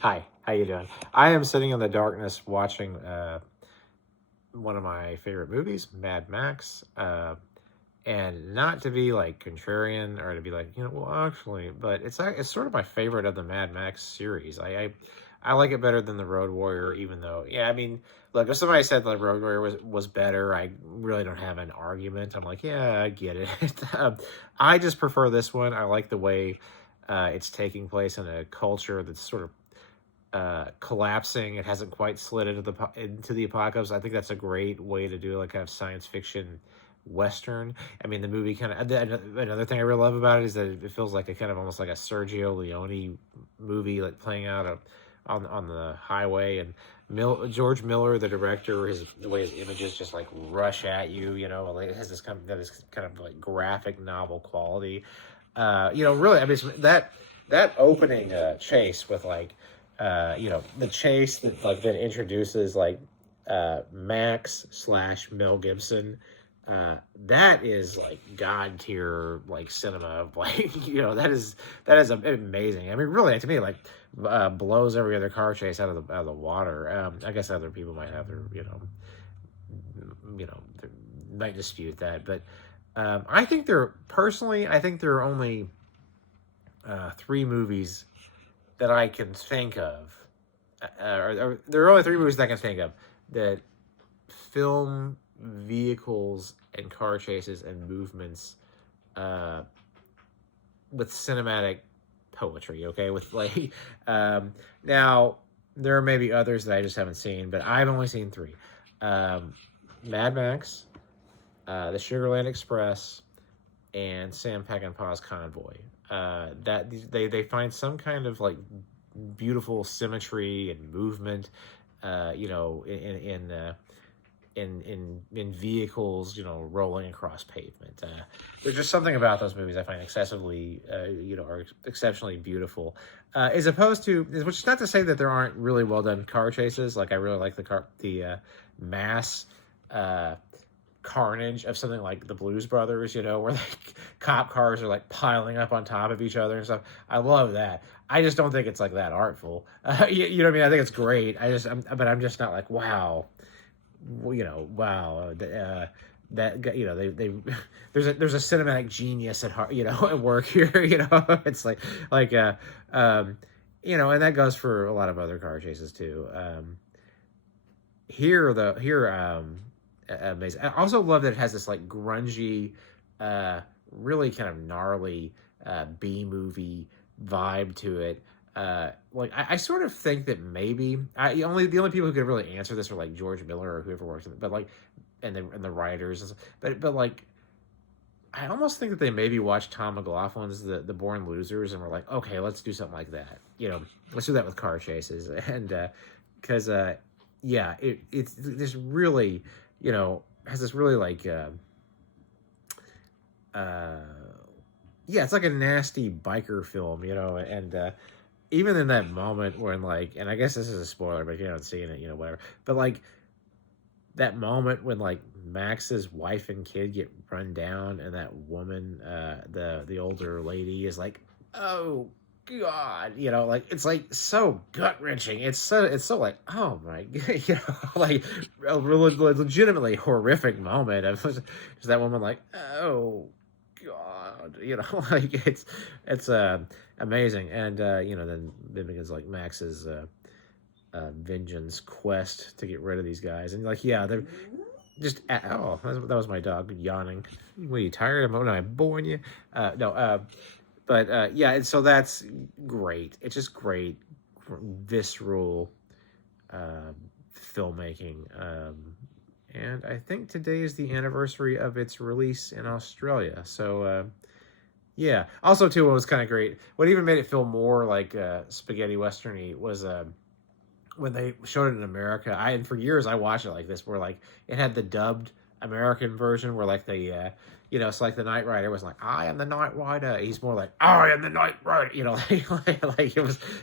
Hi, how you doing? I am sitting in the darkness watching one of my favorite movies, Mad Max. And not to be like contrarian or to be like, well, actually, but it's sort of my favorite of the Mad Max series. I like it better than the Road Warrior, even though, yeah, I mean, look, if somebody said the Road Warrior was better, I really don't have an argument. I'm like, yeah, I get it. I just prefer this one. I like the way it's taking place in a culture that's sort of collapsing. It hasn't quite slid into the apocalypse. I think that's a great way to do like kind of science fiction western. I mean, the movie kind of another thing I really love about it is that it feels like a kind of almost like a Sergio Leone movie, like playing out on the highway. And George Miller, the director, the way his images just like rush at you. Like it has this kind of like graphic novel quality. Really, I mean, that opening chase with like the chase that introduces like Max slash Mel Gibson. That is like god tier like cinema. Like that is amazing. I mean, really, to me, like blows every other car chase out of the water. I guess other people might have their their, might dispute that, but I think there are only three movies that I can think of, or there are only three movies that I can think of that film vehicles and car chases and movements uh, with cinematic poetry. Okay, with like now there may be others that I just haven't seen, but I've only seen three: Mad Max, The Sugarland Express, and Sam Peckinpah's Convoy. That they find some kind of like beautiful symmetry and movement, in vehicles, rolling across pavement. There's just something about those movies I find are exceptionally beautiful. As opposed to, which is not to say that there aren't really well done car chases. Like I really like the mass. Carnage of something like the Blues Brothers, where like cop cars are like piling up on top of each other and stuff. I love that. I just don't think it's like that artful. You know what I mean? I think it's great. But I'm just not like, wow, wow. That they there's a cinematic genius at heart, at work here. It's like and that goes for a lot of other car chases too. Here amazing. I also love that it has this like grungy, really kind of gnarly B movie vibe to it. Like I sort of think that maybe the only people who could really answer this are like George Miller or whoever works in it, but like and the writers, but like I almost think that they maybe watched Tom McLaughlin's the Born Losers and were like, okay, let's do something like that. Let's do that with car chases and because yeah, it's this really has this really like uh yeah, it's like a nasty biker film, and even in that moment when like, and I guess this is a spoiler, but if you haven't seen it, whatever. But like that moment when like Max's wife and kid get run down, and that woman, the older lady, is like, "Oh God," like it's like so gut wrenching. It's so like, oh my, like a really legitimately horrific moment of just that woman like, oh God, like it's amazing, and then begins like Max's vengeance quest to get rid of these guys, and like yeah, they're just oh that was my dog yawning. Were you tired? Am I boring you? No, but yeah, and so that's great. It's just great, visceral uh, filmmaking. And I think today is the anniversary of its release in Australia. So yeah. Also, too, what was kind of great, what even made it feel more like spaghetti westerny was when they showed it in America. And for years I watched it like this, where like it had the dubbed American version, where like it's like the Knight Rider was like, "I am the Knight Rider." He's more like, "I am the Knight Rider." Like it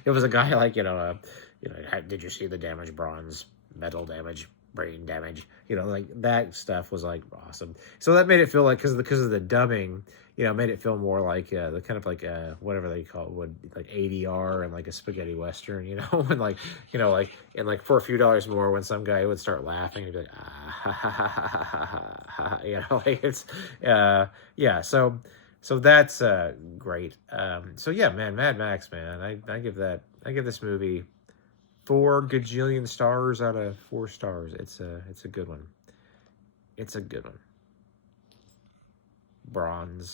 was a guy like did you see the damage, bronze, metal damage, brain damage? Like that stuff was like awesome. So that made it feel like because of the dubbing, made it feel more like the kind of like whatever they call it, would like ADR and like a spaghetti western, and like and like for a few dollars more, when some guy would start laughing, he'd be like, ah, ha, ha, ha, ha, ha, ha, ha, like it's yeah. So that's great. So yeah, man, Mad Max, man, I give this movie 4 gajillion stars out of 4 stars. It's a good one. It's a good one. Bronze.